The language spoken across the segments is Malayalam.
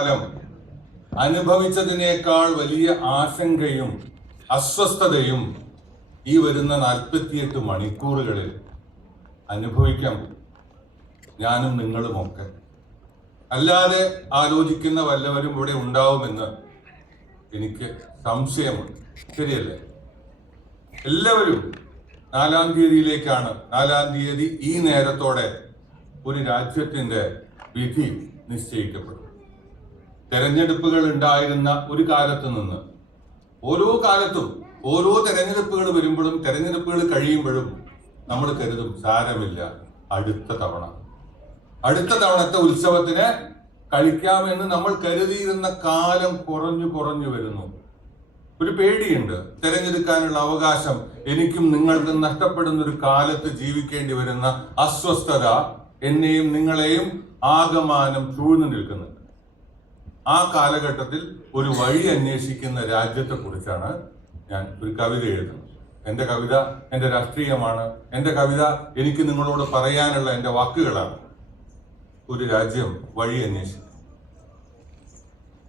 കാലം അനുഭവിച്ചതിനേക്കാൾ വലിയ ആശങ്കയും അസ്വസ്ഥതയും ഈ വരുന്ന 48 മണിക്കൂറുകളിൽ അനുഭവിക്കാം ഞാനും നിങ്ങളുമൊക്കെ. അല്ലാതെ ആലോചിക്കുന്ന വല്ലവരും ഇവിടെ ഉണ്ടാവുമെന്ന് എനിക്ക് സംശയമുണ്ട്. ശരിയല്ലേ? എല്ലാവരും 4-ാം തീയതിയിലേക്കാണ്. 4-ാം തീയതി ഈ നേരത്തോടെ ഒരു രാജ്യത്തിന്റെ വിധി നിശ്ചയിക്കപ്പെടും. തെരഞ്ഞെടുപ്പുകൾ ഉണ്ടായിരുന്ന ഒരു കാലത്ത് നിന്ന് ഓരോ കാലത്തും ഓരോ തെരഞ്ഞെടുപ്പുകൾ വരുമ്പോഴും തെരഞ്ഞെടുപ്പുകൾ കഴിയുമ്പോഴും നമ്മൾ കരുതും സാരമില്ല, അടുത്ത തവണത്തെ ഉത്സവത്തിന് കളിക്കാമെന്ന് നമ്മൾ കരുതിയിരുന്ന കാലം കുറഞ്ഞു വരുന്നു. ഒരു പേടിയുണ്ട്. തെരഞ്ഞെടുക്കാനുള്ള അവകാശം എനിക്കും നിങ്ങൾക്കും നഷ്ടപ്പെടുന്ന ഒരു കാലത്ത് ജീവിക്കേണ്ടി വരുന്ന അസ്വസ്ഥത എന്നെയും നിങ്ങളെയും ആകമാനം ചൂഴ്ന്നു നിൽക്കുന്നുണ്ട്. ആ കാലഘട്ടത്തിൽ ഒരു വഴി അന്വേഷിക്കുന്ന രാജ്യത്തെ കുറിച്ചാണ് ഞാൻ ഒരു കവിത എഴുതുന്നത്. എൻ്റെ കവിത എൻ്റെ രാഷ്ട്രീയമാണ്. എൻ്റെ കവിത എനിക്ക് നിങ്ങളോട് പറയാനുള്ള എൻ്റെ വാക്കുകളാണ്. ഒരു രാജ്യം വഴി അന്വേഷിക്കും.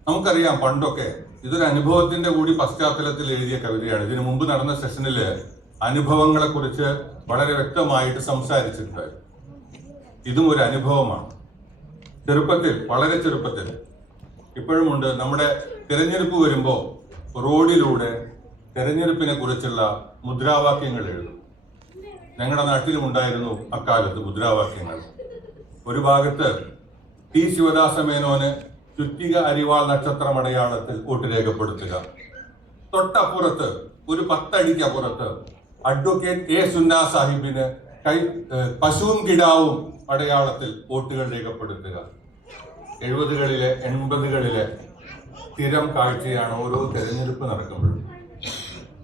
നമുക്കറിയാം, പണ്ടൊക്കെ ഇതൊരു അനുഭവത്തിന്റെ കൂടി പശ്ചാത്തലത്തിൽ എഴുതിയ കവിതയാണ്. ഇതിനു മുമ്പ് നടന്ന സെഷനില് അനുഭവങ്ങളെ കുറിച്ച് വളരെ വ്യക്തമായിട്ട് സംസാരിച്ചിട്ടുണ്ട്. ഇതും ഒരു അനുഭവമാണ്. വളരെ ചെറുപ്പത്തിൽ ഇപ്പോഴുമുണ്ട്. നമ്മുടെ തിരഞ്ഞെടുപ്പ് വരുമ്പോൾ റോഡിലൂടെ തെരഞ്ഞെടുപ്പിനെ കുറിച്ചുള്ള മുദ്രാവാക്യങ്ങൾ എഴുതും. ഞങ്ങളുടെ നാട്ടിലും ഉണ്ടായിരുന്നു അക്കാലത്ത് മുദ്രാവാക്യങ്ങൾ. ഒരു ഭാഗത്ത് ടി ശിവദാസ മേനോന് ചുറ്റിക അരിവാൾ നക്ഷത്രമടയാളത്തിൽ വോട്ട് രേഖപ്പെടുത്തുക. തൊട്ടപ്പുറത്ത് ഒരു 10 അടിക്കപ്പുറത്ത് അഡ്വക്കേറ്റ് എ സുന്ന സാഹിബിന് പശുവും കിടാവും അടയാളത്തിൽ വോട്ടുകൾ രേഖപ്പെടുത്തുക. 70കളിലെ 80കളിലെ സ്ഥിരം കാഴ്ചയാണ് ഓരോ തെരഞ്ഞെടുപ്പ് നടക്കുമ്പോഴും.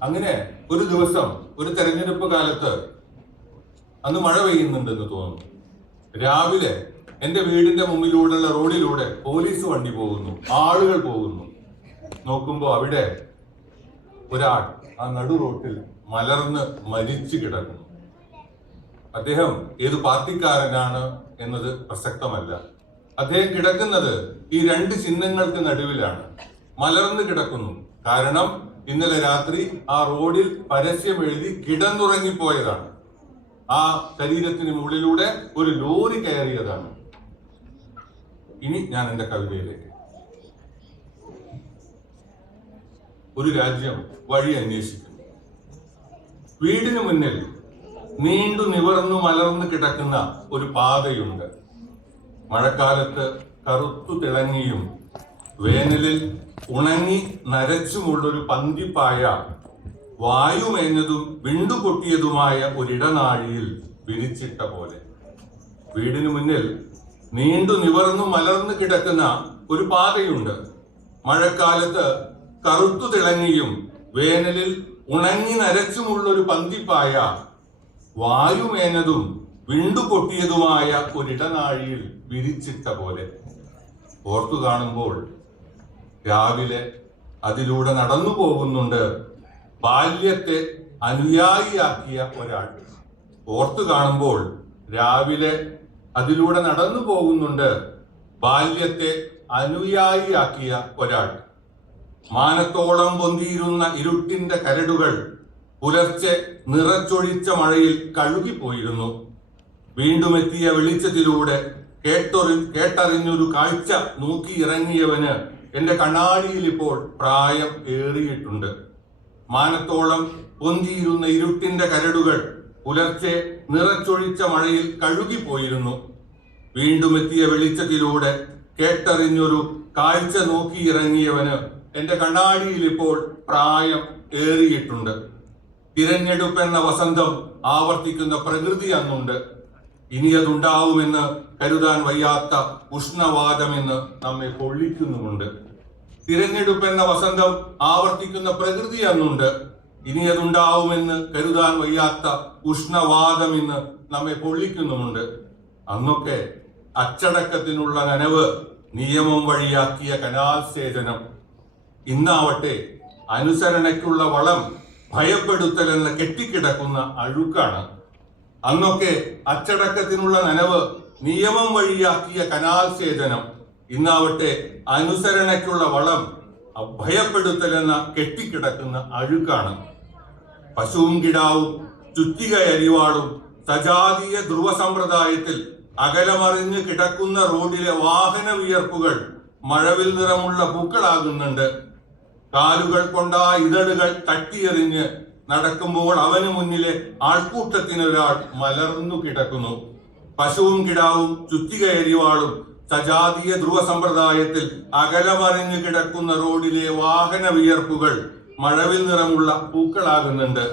അങ്ങനെ ഒരു ദിവസം ഒരു തെരഞ്ഞെടുപ്പ് കാലത്ത്, അന്ന് മഴ പെയ്യുന്നുണ്ടെന്ന് തോന്നുന്നു, രാവിലെ എന്റെ വീടിന്റെ മുമ്പിലൂടെയുള്ള റോഡിലൂടെ പോലീസ് വണ്ടി പോകുന്നു, ആളുകൾ പോകുന്നു. നോക്കുമ്പോ അവിടെ ഒരാൾ ആ നടു റോട്ടിൽ മലർന്ന് മരിച്ചു കിടക്കുന്നു. അദ്ദേഹം ഏത് പാർട്ടിക്കാരനാണ് എന്നത് പ്രസക്തമല്ല. അദ്ദേഹം കിടക്കുന്നത് ഈ 2 ചിഹ്നങ്ങൾക്ക് നടുവിലാണ്. മലർന്ന് കിടക്കുന്നു. കാരണം ഇന്നലെ രാത്രി ആ റോഡിൽ പരസ്യം എഴുതി കിടന്നുറങ്ങിപ്പോയതാണ്. ആ ശരീരത്തിന് മുകളിലൂടെ ഒരു ലോറി കയറിയതാണ്. ഇനി ഞാൻ എൻ്റെ കവിതയിലേക്ക്. ഒരു രാജ്യം വഴി അന്വേഷിക്കുന്നു. വീടിന് മുന്നിൽ നീണ്ടു നിവർന്നു മലർന്നു കിടക്കുന്ന ഒരു പാതയുണ്ട്. മഴക്കാലത്ത് കറുത്തു തിളങ്ങിയും വേനലിൽ ഉണങ്ങി നരച്ചുമുള്ളൊരു പന്തിപ്പായ വായുമേഞ്ഞതും വിണ്ടുപൊട്ടിയതുമായ ഒരിടനാഴിയിൽ വിരിച്ചിട്ട പോലെ. വീടിനു മുന്നിൽ നീണ്ടു നിവർന്നു മലർന്നു കിടക്കുന്ന ഒരു പാതയുണ്ട്. മഴക്കാലത്ത് കറുത്തു തിളങ്ങിയും വേനലിൽ ഉണങ്ങി നരച്ചുമുള്ളൊരു പന്തിപ്പായ വായുമേഞ്ഞതും വിണ്ടുപൊട്ടിയതുമായ ഒരിടനാഴിയിൽ വിരിച്ചിട്ട പോലെ. ഓർത്തു കാണുമ്പോൾ രാവിലെ അതിലൂടെ നടന്നു പോകുന്നുണ്ട് ബാല്യത്തെ അനുയായിയാക്കിയ ഒരാൾ. ഓർത്തു കാണുമ്പോൾ രാവിലെ അതിലൂടെ നടന്നു പോകുന്നുണ്ട് ബാല്യത്തെ അനുയായിയാക്കിയ ഒരാൾ. മാനത്തോളം പൊന്തിയിരുന്ന ഇരുട്ടിന്റെ കരടുകൾ പുലർച്ചെ നിറച്ചൊഴിച്ച മഴയിൽ കഴുകിപ്പോയിരുന്നു. വീണ്ടും എത്തിയ വെളിച്ചത്തിലൂടെ കേട്ടറിഞ്ഞൊരു കാഴ്ച നോക്കി ഇറങ്ങിയവന് എന്റെ കണ്ണാടിയിൽ ഇപ്പോൾ പ്രായം ഏറിയിട്ടുണ്ട്. മാനത്തോളം പൊന്തിയിരുന്ന ഇരുട്ടിന്റെ കരടുകൾ പുലർച്ചെ നിറച്ചൊഴിച്ച മഴയിൽ കഴുകിപ്പോയിരുന്നു. വീണ്ടും എത്തിയ വെളിച്ചത്തിലൂടെ കേട്ടറിഞ്ഞൊരു കാഴ്ച നോക്കി ഇറങ്ങിയവന് എന്റെ കണ്ണാടിയിൽ ഇപ്പോൾ പ്രായം ഏറിയിട്ടുണ്ട്. തിരഞ്ഞെടുപ്പെന്ന വസന്തം ആവർത്തിക്കുന്ന പ്രകൃതി അന്നുണ്ട്. ഇനി അതുണ്ടാവുമെന്ന് കരുതാൻ വയ്യാത്ത ഉഷ്ണവാദമെന്ന് നമ്മെ പൊള്ളിക്കുന്നുമുണ്ട്. തിരഞ്ഞെടുപ്പെന്ന വസന്തം ആവർത്തിക്കുന്ന പ്രകൃതി അന്നുണ്ട്. ഇനി അതുണ്ടാവുമെന്ന് കരുതാൻ വയ്യാത്ത ഉഷ്ണവാദമെന്ന് നമ്മെ പൊള്ളിക്കുന്നുമുണ്ട്. അന്നൊക്കെ അച്ചടക്കത്തിനുള്ള നനവ് നിയമം വഴിയാക്കിയ കനാൽ സേചനം. ഇന്നാവട്ടെ അനുസരണയ്ക്കുള്ള വളം ഭയപ്പെടുത്തലെന്ന് കെട്ടിക്കിടക്കുന്ന അഴുക്കാണ്. അന്നൊക്കെ അച്ചടക്കത്തിനുള്ള നനവ് നിയമം വഴിയാക്കിയ കനാൽ സേചനം. ഇന്നാവട്ടെ അനുസരണയ്ക്കുള്ള വളം ഭയപ്പെടുത്തലെന്ന കെട്ടിക്കിടക്കുന്ന അഴുക്കാണ്. പശുവും കിടാവും ചുറ്റിക അരിവാളും സജാതീയ ധ്രുവ സമ്പ്രദായത്തിൽ അകലമറിഞ്ഞ് കിടക്കുന്ന റോഡിലെ വാഹന വിയർപ്പുകൾ മഴവിൽ നിറമുള്ള പൂക്കളാകുന്നുണ്ട്. കാലുകൾ കൊണ്ടാ ഇതളുകൾ തട്ടിയെറിഞ്ഞ് നടക്കുമ്പോൾ അവന് മുന്നിലെ ആൾക്കൂട്ടത്തിനൊരാൾ മലർന്നു കിടക്കുന്നു. പശുവും കിടാവും ചുറ്റിക അരിവാളും സജാതീയ ധ്രുവ സമ്പ്രദായത്തിൽ അകലമറിഞ്ഞു കിടക്കുന്ന റോഡിലെ വാഹന വിയർപ്പുകൾ മഴവിൽ നിറമുള്ള പൂക്കളാകുന്നുണ്ട്.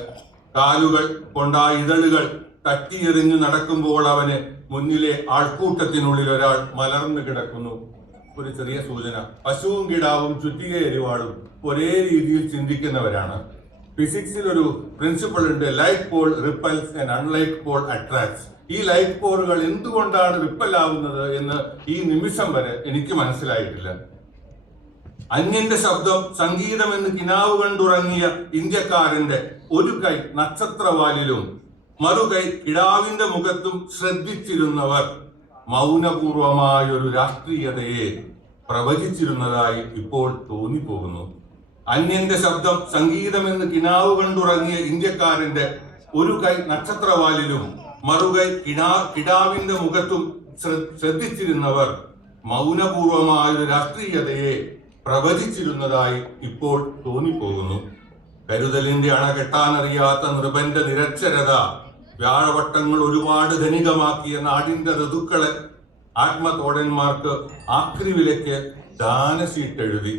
കാലുകൾ കൊണ്ടാ ഇതളുകൾ തട്ടിയെറിഞ്ഞു നടക്കുമ്പോൾ അവന് മുന്നിലെ ആൾക്കൂട്ടത്തിനുള്ളിൽ ഒരാൾ മലർന്നു കിടക്കുന്നു. ഒരു ചെറിയ സൂചന, പശുവും കിടാവും ചുറ്റിക അരിവാളും ഒരേ രീതിയിൽ ചിന്തിക്കുന്നവരാണ്. ഫിസിക്സിൽ ഒരു പ്രിൻസിപ്പിൾ ഉണ്ട്, like pole repels and unlike pole attracts. ഈ ലൈക്ക് പോളുകൾ എന്തുകൊണ്ടാണ് റിപ്പൽ ആവുന്നത് എന്ന് ഈ നിമിഷം വരെ എനിക്ക് മനസ്സിലായിട്ടില്ല. അന്യന്റെ ശബ്ദം സംഗീതമെന്ന് കിനാവ് കണ്ടുറങ്ങിയ ഇന്ത്യക്കാരന്റെ ഒരു കൈ നക്ഷത്രവാലിലും മറുകൈ കിടാവിന്റെ മുഖത്തും ശ്രദ്ധിച്ചിരുന്നവർ മൗനപൂർവമായൊരു രാഷ്ട്രീയതയെ പ്രവചിച്ചിരുന്നതായി ഇപ്പോൾ തോന്നിപ്പോകുന്നു. അന്യന്റെ ശബ്ദം സംഗീതമെന്ന് കിനാവ് കണ്ടുറങ്ങിയ ഇന്ത്യക്കാരന്റെ ഒരു കൈ നക്ഷത്രവാലിലും മറുകൈ കിടാവിന്റെ മുഖത്തും ശ്രദ്ധിച്ചിരുന്നവർ മൗനപൂർവമായൊരു രാഷ്ട്രീയതയെ പ്രവചിച്ചിരുന്നതായി ഇപ്പോൾ തോന്നിപ്പോകുന്നു. കരുതലിന്റെ അണ കെട്ടാനറിയാത്ത നൃപന്റെ നിരക്ഷരത വ്യാഴവട്ടങ്ങൾ ഒരുപാട് ധനികമാക്കിയ നാടിന്റെ ഋതുക്കളെ ആത്മതോഴന്മാർക്ക് ആക്രിവിലയ്ക്ക് ദാനശീട്ടെഴുതി.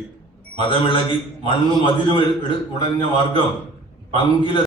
മതമിളകി മണ്ണും അതിരും ഉടഞ്ഞ മാർഗം പങ്കില